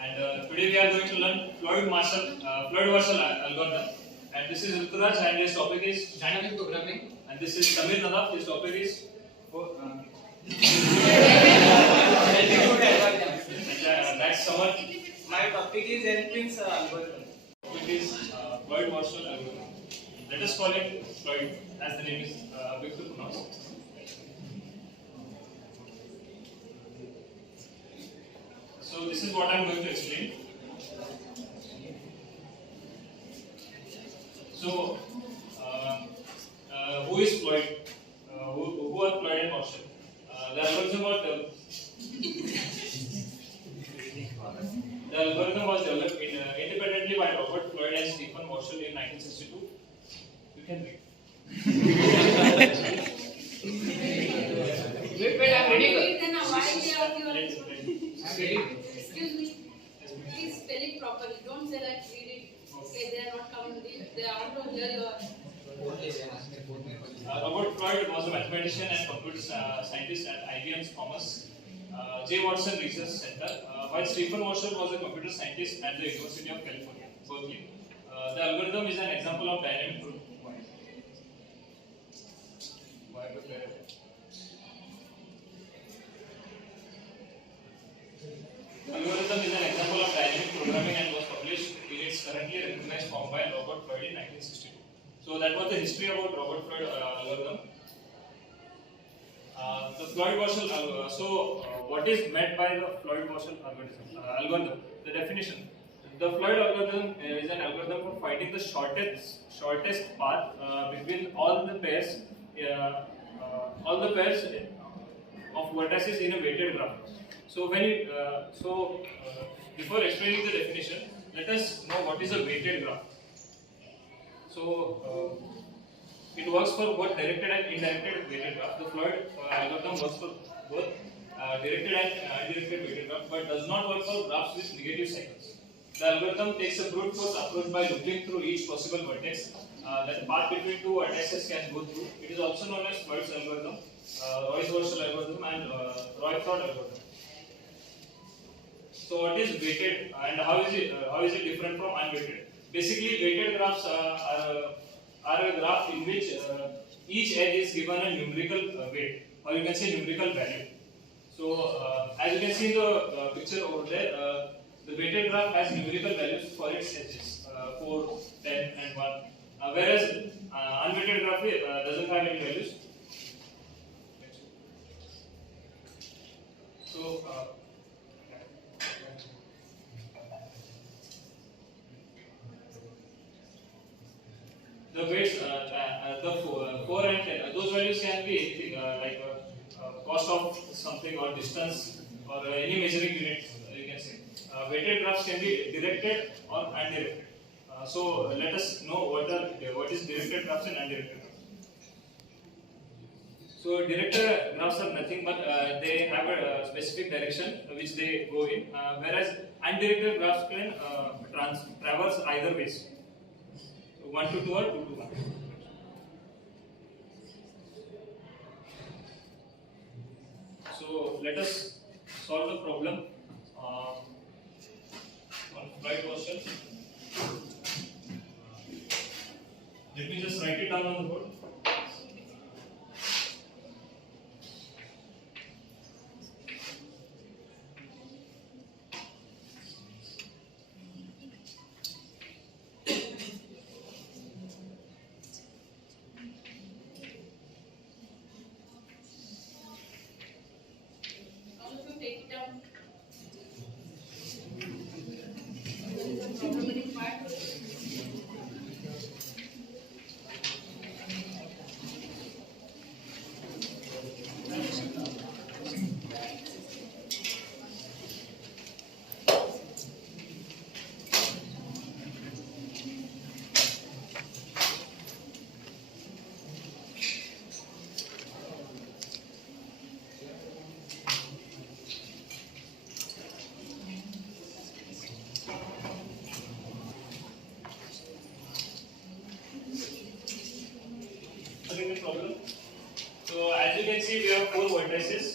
And today we are going to learn Floyd-Warshall Algorithm. And this is Ruturaj, and his topic is dynamic programming. And this is Samir Nadab, his topic is that's someone. My topic is Elkin's algorithm. It is Floyd-Warshall Algorithm. Let us call it Floyd, as the name is big to pronounce. So this is what I am going to explain. So who is Floyd? Who are Floyd and Warshall? The algorithm was developed independently by Robert Floyd and Stephen Warshall in 1962. You can read. Wait, I'm reading. Then why they are your... I'm reading. Excuse me. Please spell it properly. Don't say that read it. Okay, they are not coming. They are not hear your... Robert Floyd was a mathematician and computer scientist at IBM's Thomas J. Watson Research Center, while Stephen Warshall was a computer scientist at the University of California, Berkeley. The algorithm is an example of dynamic programming. Algorithm is an example of dynamic programming and was published in its currently recognized form by Robert Floyd in 1962. So that was the history about Robert Floyd algorithm. The Floyd-Warshall algorithm. So what is meant by the Floyd-Warshall algorithm? The definition. The Floyd algorithm is an algorithm for finding the shortest path between all the pairs of vertices in a weighted graph. So before explaining the definition, let us know what is a weighted graph. So it works for both directed and indirected weighted graph. The Floyd algorithm works for both directed and undirected weighted graph, but does not work for graphs with negative cycles. The algorithm takes a brute force approach by looping through each possible vertex that the path between two vertices can go through. It is also known as Floyd's algorithm, Royce-Warshall algorithm, and Roy-Ford algorithm. So what is weighted and how is it different from unweighted? Basically, weighted graphs are a graph in which each edge is given a numerical weight, or you can say numerical value. So as you can see in the picture over there, the weighted graph has numerical values for its edges, 4, 10 and 1, whereas unweighted graph doesn't have any values. So the weights, the 4 and 10, those values can be anything like cost of something or distance or any measuring unit, you can say. Weighted graphs can be directed or undirected. So let us know what is directed graphs and undirected graphs. So directed graphs are nothing but they have a specific direction which they go in, whereas undirected graphs can traverse either ways, 1 to 2 or 2 to 1. So let us solve the problem on Floyd-Warshall. Let me just write it down on the board. Take it down. Programming part. Problem. So as you can see, we have 4 vertices,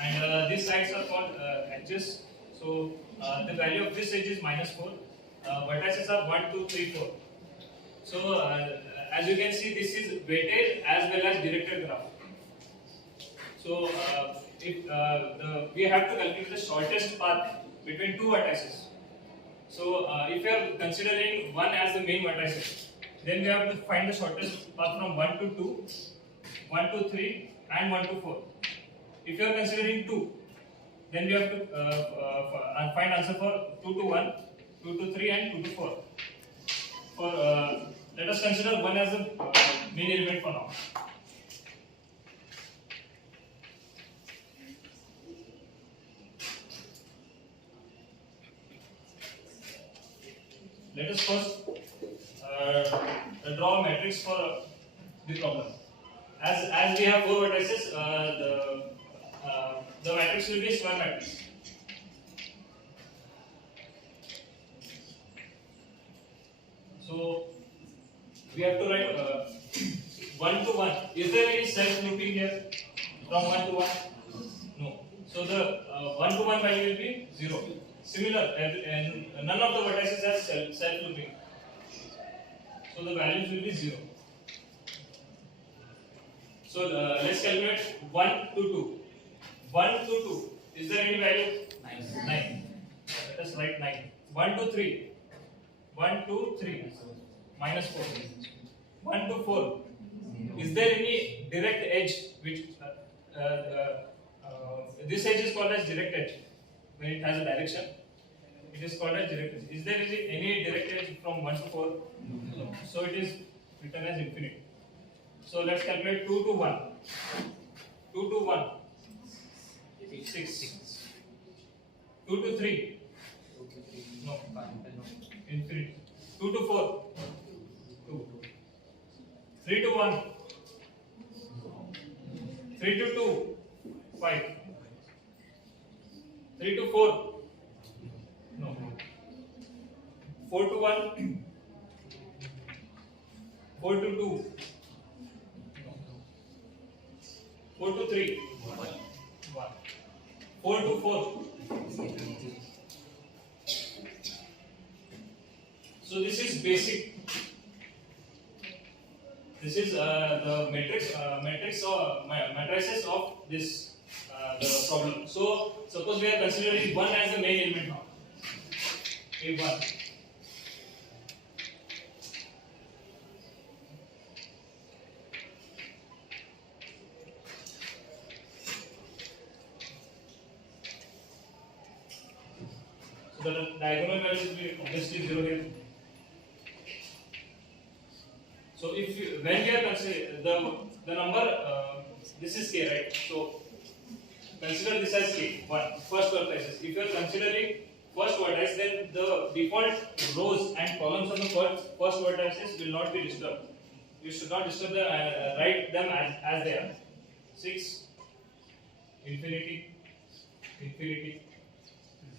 and these sides are called edges. So the value of this edge is -4. Vertices are 1, 2, 3, 4. So as you can see, this is weighted as well as directed graph. So if we have to calculate the shortest path between two vertices. So if you are considering 1 as the main vertices, then we have to find the shortest path from 1 to 2, 1 to 3, and 1 to 4. If you are considering 2, then we have to find answer for 2 to 1, 2 to 3, and 2 to 4. For let us consider 1 as the main element for now. Let us first draw a matrix for the problem. As we have 4 vertices, the matrix will be a square matrix. So we have to write 1 to 1. Is there any self looping here from 1 to 1? No. So the 1 to 1 value will be 0. Similar, and none of the vertices has self looping. So the values will be 0. So let's calculate 1 to 2. 1 to 2. Is there any value? 9. Let us write 9. 1 to 3. 1, 2, 3. -4. 1 to 4. Is there any direct edge which this edge is called as direct edge when it has a direction? It is called as direct edge. Is there any direct edge from 1 to 4? No. So it is written as infinite. So let's calculate 2 to 1. 2 to 1. 6. 2 to 3. No. Infinite. 2 to 4. 2. 3 to 1. 3 to 2. 5. 3 to 4. No. 4 to 1. 4 to 2. 4 to 3. 1. 4 to 4. So this is basic. This is the matrices of this the problem. So suppose we are considering 1 as the main element now. A1. So the diagonal values will be obviously 0 here. So if you, when we are considering the number, this is k, right? So consider this as k, 1, first vertices. If you are considering first vertex, then the default rows and columns of the first vertices will not be disturbed. You should not disturb them, write them as they are. 6, infinity, infinity,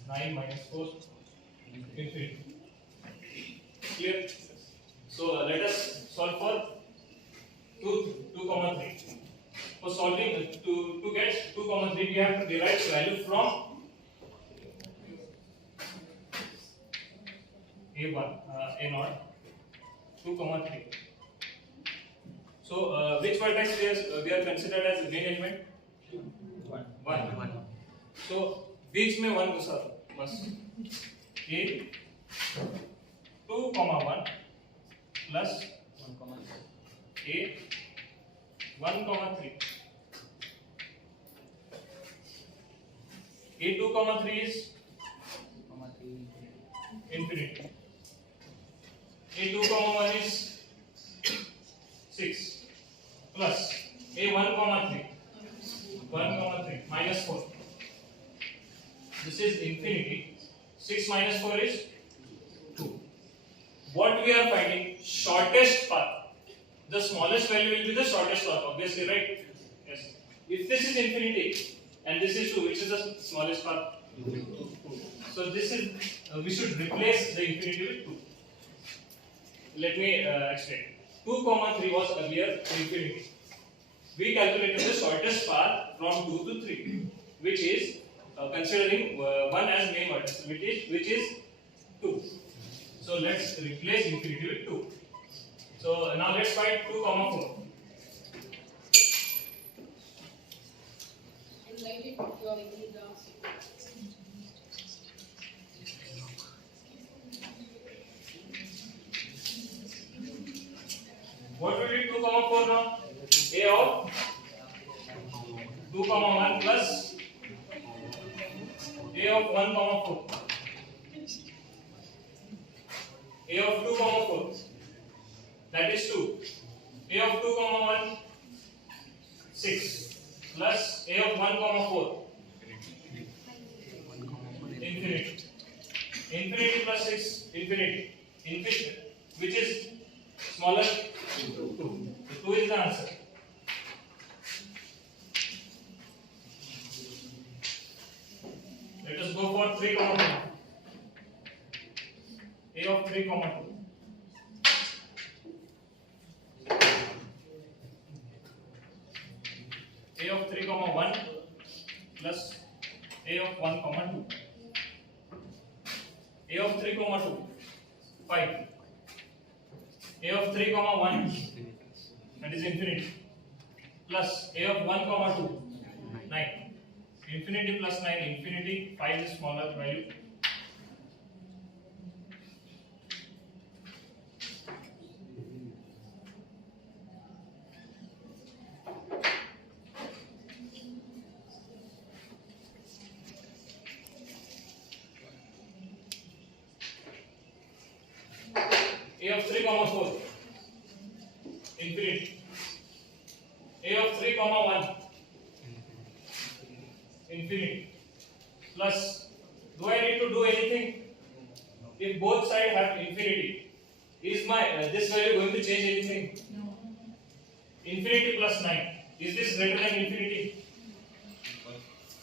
9 minus 4, infinity. Clear? So let us solve for 2, 3. For solving to get 2, 3, we have to derive the value from A1, A0, 2, 3. So which vertex we are considered as the main element? 1. So बीच में 1 घुसा दो बस. A 2, 1 plus A 1, 3. A 2, 3 is infinity. A 2, 1 is 6 plus A 1, 3. 1, 3 minus 4. This is infinity. 6 minus 4 is 2. What we are finding? Shortest path. The smallest value will be the shortest path, obviously, right? Yes. If this is infinity and this is 2, which is the smallest path? 2. So this is we should replace the infinity with 2. Let me explain. 2, 3 was earlier infinity. We calculated the shortest path from 2 to 3, which is considering 1 as main vertex, which is 2. So let's replace infinity with 2. So now let's find 2, 4. And write it your any graphs. What will be 2, 4 now? A of 2, 1 plus A of 1, 4. A of 2, 4. That is 2. A of 2, 1, 6 plus A of 1, 4. Infinity. Infinity plus 6, infinity. Infinity, which is smaller 2. 2 is the answer. Let us go for 3, 2. A of 3, 2. A of 3, 1 plus A of 1, 2. A of 3, 2, 5. A of 3, 1, that is infinity, plus A of 1, 2, 9. Infinity plus 9, infinity, 5 is smaller value. A of 3, 4, infinity. A of 3, 1, infinity, plus, do I need to do anything? If both sides have infinity, is my this value going to change anything? No. Infinity plus 9, is this greater than infinity?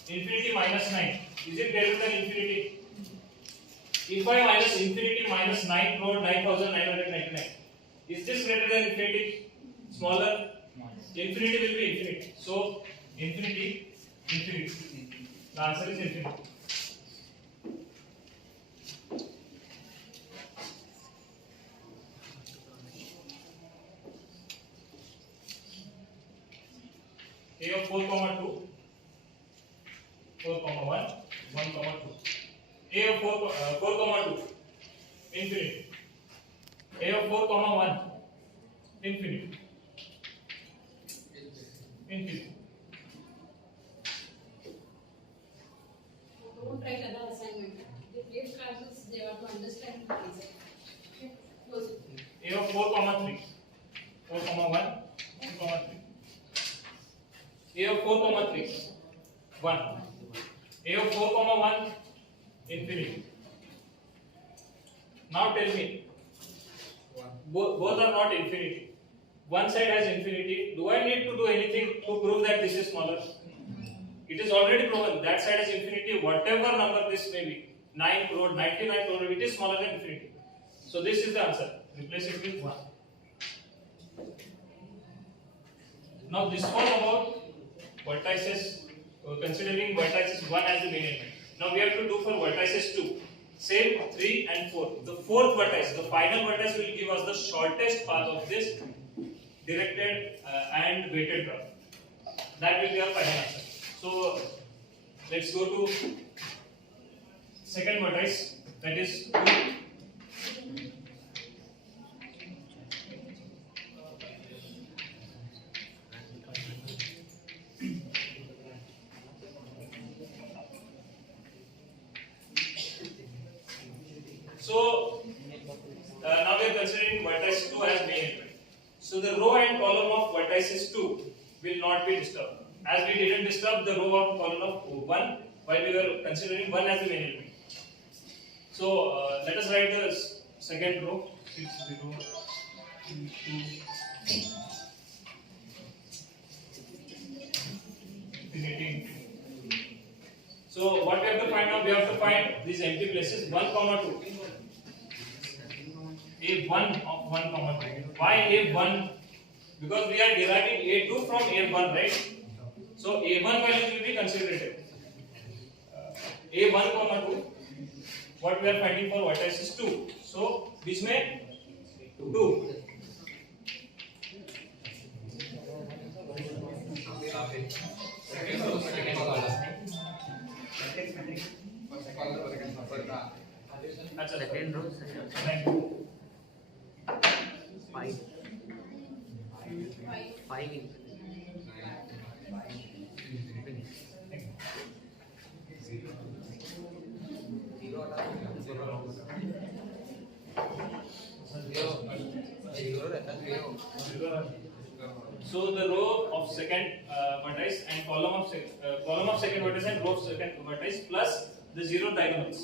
Infinity minus 9, is it greater than infinity? If I minus infinity minus 9 crore 9,999, is this greater than infinity? Smaller? Infinity will be infinity. So, infinity, infinity. The answer is infinity. A of 4, 2, 4, 1, 1, 2. A of 4, 2, infinity. A of 4, 1, infinity. Infinity. Don't write other assignment. They give classes, they have to understand the concept. Okay, close it. A of 4, 3. 4, 1, 3. A of 4, 3. 1. A of 4, 1, infinity. Now tell me, both are not infinity. One side has infinity. Do I need to do anything to prove that this is smaller? It is already proven. That side has infinity. Whatever number this may be, 9 crore, 99 crore, it is smaller than infinity. So this is the answer. Replace it with 1. Now this one about vertices, considering vertices 1 as the main element. Now we have to do for vertices 2. Same 3 and 4. The fourth vertex, the final vertex will give us the shortest path of this directed and weighted graph. That will be our final answer. So let's go to second vertex, that is 2. So now we are considering vertex 2 as main element. So the row and column of vertices 2 will not be disturbed, as we didn't disturb the row and column of 1 while we were considering 1 as the main element. So let us write the second row, 6, 0, 2, 2, infinity. So what we have to find now? We have to find these empty places 1, 2. A1 of 1, 2. Why A1? Because we are deriving A2 from A1, right? So A1 value will be considered. A1 comma 2, what we are finding for vertex is 2. So बीच में 2. अच्छा second row thank you. 5 5 So the row of second vertex and column of second vertex and row of second vertex plus the zero diagonals.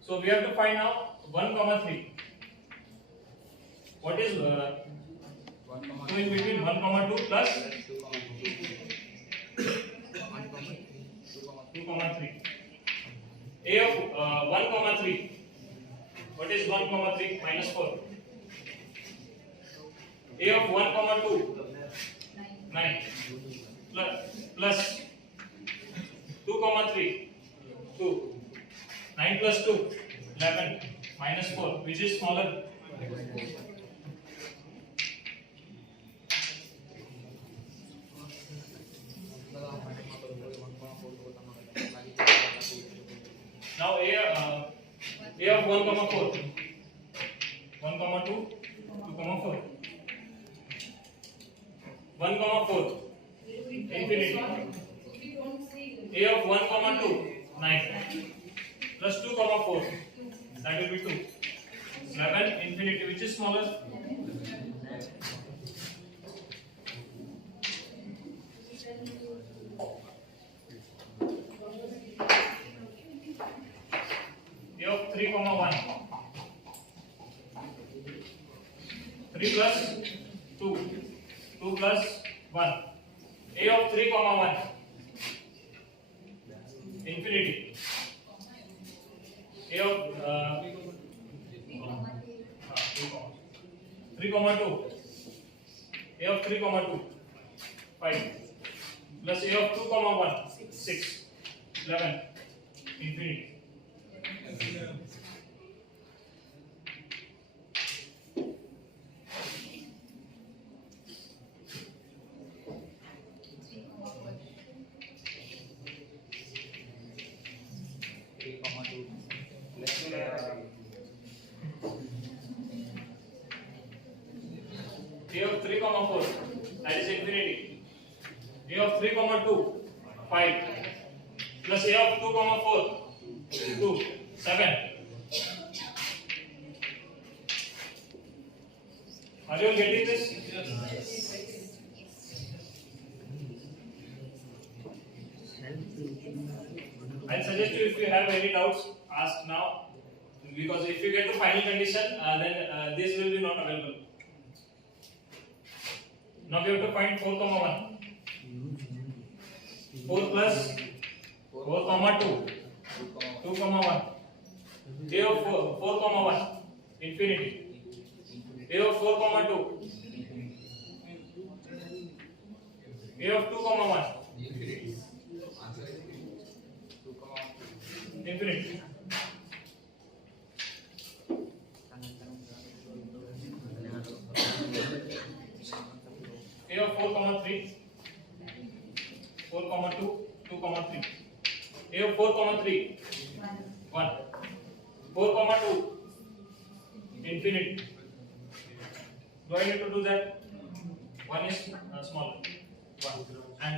So we have to find now 1 comma 3. What is 2 in between 1 comma 2 plus 2 comma 3. A of 1 comma 3. What is 1 comma 3? Minus 4. A of 1 comma 2. 9. Plus 2 comma 3. 2. 9 plus 2. 11. Minus 4. Which is smaller? Now A of 1 comma 4. 1 comma 2. 2 comma 4. 1 comma 4. Infinity. A of 1 comma 2. 9. Plus 2 comma 4. That will be 2. 11. Infinity. Which is smaller? A of 3 comma 1. 3 plus 2. 2 plus 1. A of 3 comma 1. Infinity. A of 3 comma 2. A of 3 comma 2. 5. Plus A of 2 comma 1. 6. 11. Infinity. A of 3 comma 4, that is infinity. A of 3 comma 2, 5. Plus A of 2 comma 4, 2, 7. Are you all getting this? I'll suggest you, if you have any doubts, ask now. Because if you get to final condition, then this will be not available. Now we have to find 4 comma 1. 4 plus 4 comma 2. 2 comma 1. A of 4 comma 1. Infinity. A of 4 comma 2. A of 2 comma 1. Infinity. A of 4 comma 3. 4 comma 2. 2 comma 3. A of 4 comma 3. 1. 4 comma 2. Infinity. Do I need to do that? 1 is smaller. 1. And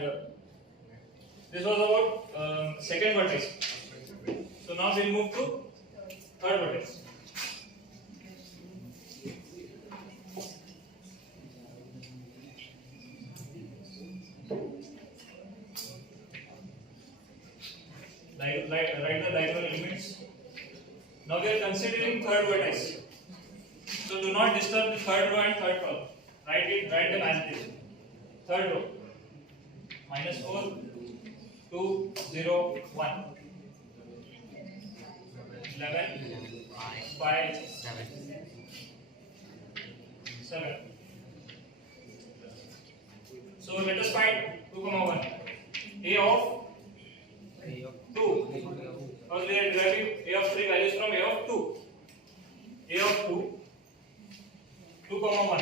this was about second vertex. So now we'll move to third vertex. Write the diagonal elements. Now we are considering third vertex. So do not disturb the third row and third column. Write them as it is. Third row. -4, 2, 0, 1. 11, 5, 7. So let us find 2 comma 1. A of 2. we are deriving a of 3 values from a of 2. A of 2, 2 comma 1.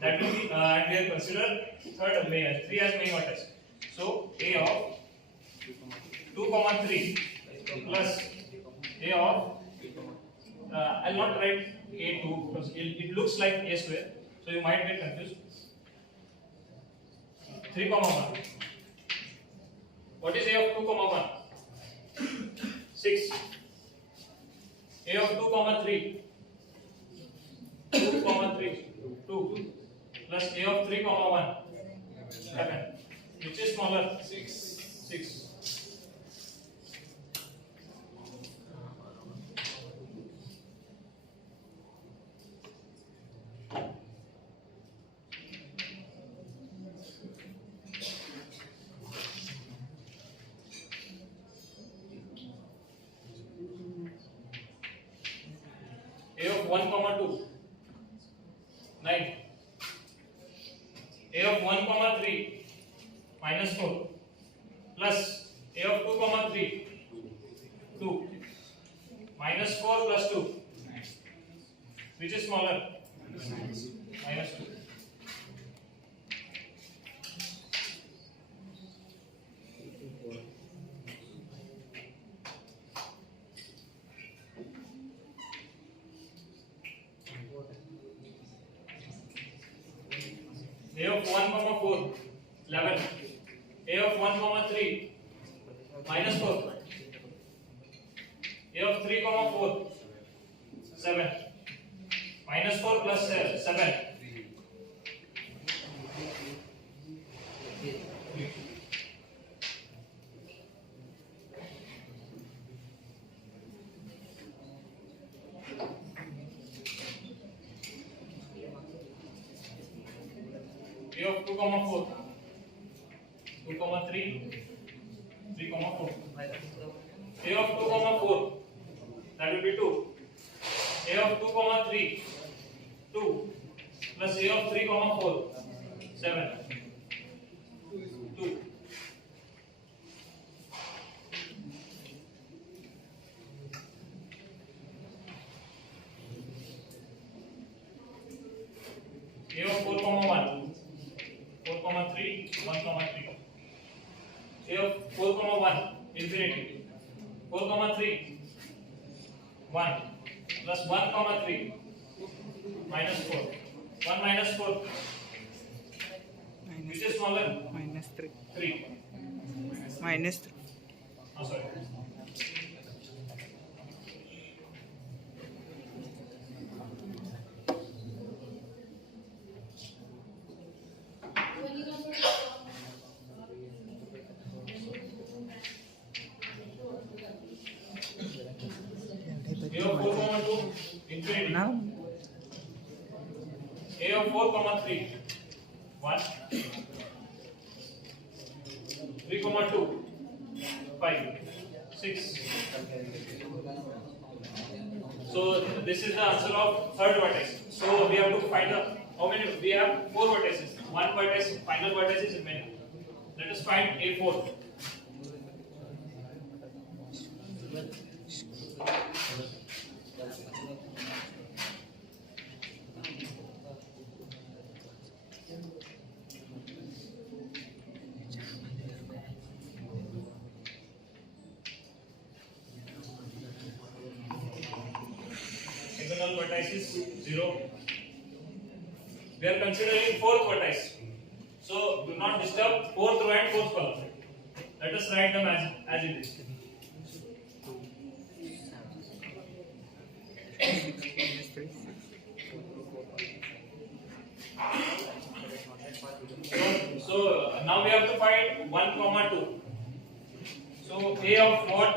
That will be and we have considered third main 3 as main vertex. So a of 2 comma 3 plus a of I'll not write a2 because it looks like a square, so you might get confused. 3 comma 1. What is a of 2 comma 1? 6. A of 2 comma 3. 2 comma 3. 2 plus a of 3 comma 1. 7. Which is smaller? 6. 6. A of 1 comma 2, 9. A of 1 comma 3, minus 4, plus A of 2 comma 3, 2, minus 4 plus 2, which is smaller? Minus 2. A of 1 comma 4, 11. A of 1 comma 3, minus 4. A of 3 comma 4, 7. Minus 4 plus 7. A of 2 comma 4, 2 comma 3, 3 comma 4. A of 2 comma 4, that will be 2. A of 2 comma 3, 2 plus A of 3 comma 4, 7. 2. A of 4 comma 1, 4 comma 3, 1 comma 3. A of 4 comma 1, infinity. 4 comma 3, 1 plus 1 comma 3, minus 4. 1 minus 4, which is smaller? Minus 3. 3. Minus 3. Oh, sorry. When you go for A of 4 comma 2, infinity. Now, A of 4 comma 3, 1. 3 comma 2, 5, 6. So this is the answer of third vertex. So we have to find the how many we have 4 vertices. One vertex, final vertex is remaining. Let us find A4. External vertices 0. We are considering fourth vertex. So do not disturb fourth row and fourth column. Let us write them as it is. minus 3. So now we have to find 1 comma 2. So A of what?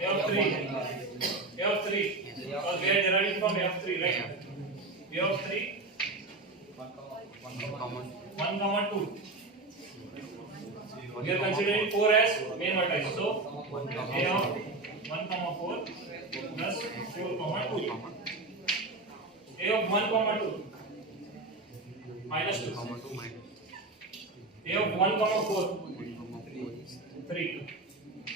A of 3. A of 3. Because we are deriving from A of 3, right? A of 3. 1 comma 2. We are considering 4 as main vertex. So A of 1 comma 4 plus 4 comma 2. A of 1 comma 2 minus 2. A of 1 comma 4, 3,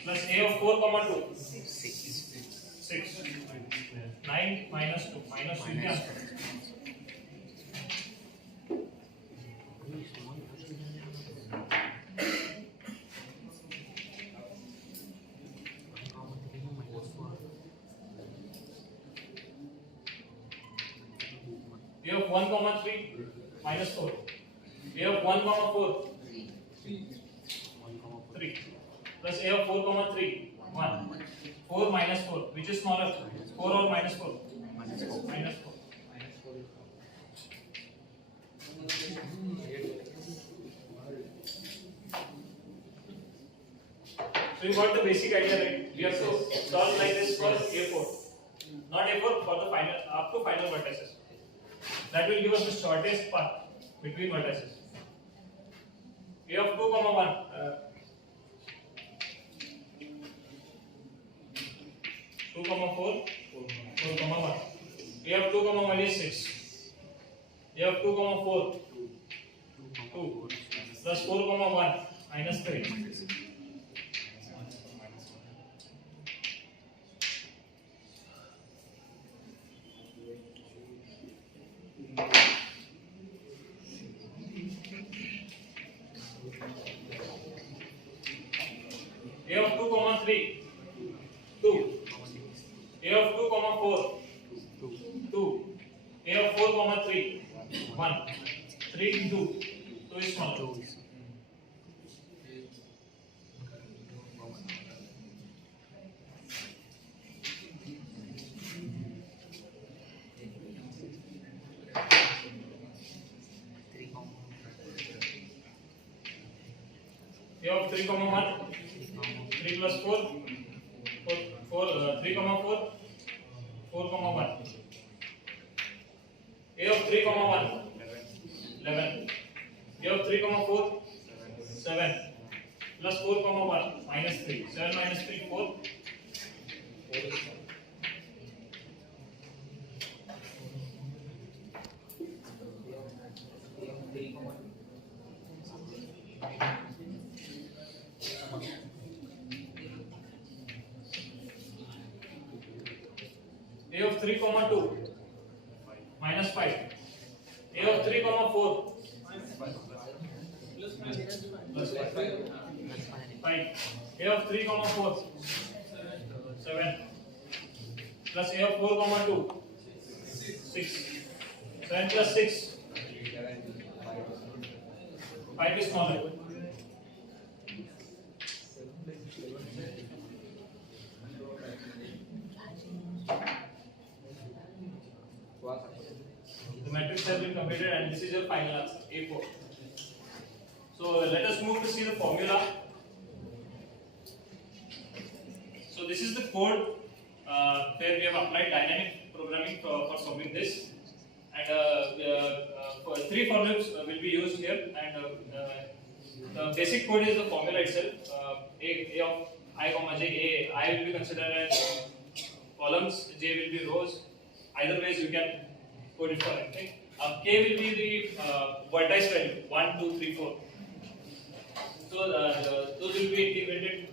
plus A of 4 comma 2, 6, 9 minus 2, minus 2 is the answer. A of 1 comma 3 minus 4. A of 1 comma 4 3 plus A of 4 comma 3 1. 4 minus 4, which is smaller? 4 or minus 4? Minus 4. So you got the basic idea, right? We have to solve like this for A4, not A4, for the final, up to final vertices. That will give us the shortest path between vertices. A of 2 comma 1. 2 comma 4, 4 comma 1. A of 2 comma 1 is 6. A of 2 comma 4, 2 plus 4 comma 1 minus 3. A of 2 comma 3, 2. A of 2 comma 4, 2. A of 4 comma 3, 1. 3 2. 2 is smaller. A of 3 comma 1, 3 plus 4, 3 comma 4, 4 comma 1. A of 3 comma 1, 11. A of 3 comma 4, 7. Plus 4 comma 1, minus 3. 7 minus 3, 4. A of 3 comma 2 minus 5. A of 3 comma 4 plus 5. A of 3 comma 4 7 plus A of 4 comma 2 6. 7 plus 6 5 is smaller. The matrix has been completed and this is your final answer, A4. So let us move to see the formula. So this is the code where we have applied dynamic programming for solving this. And 3 formulas will be used here. And the basic code is the formula itself. A of I comma j, I will be considered as columns, j will be rows. Either ways you can code it for anything. K will be the vertex value 1, 2, 3, 4. So those will be integrated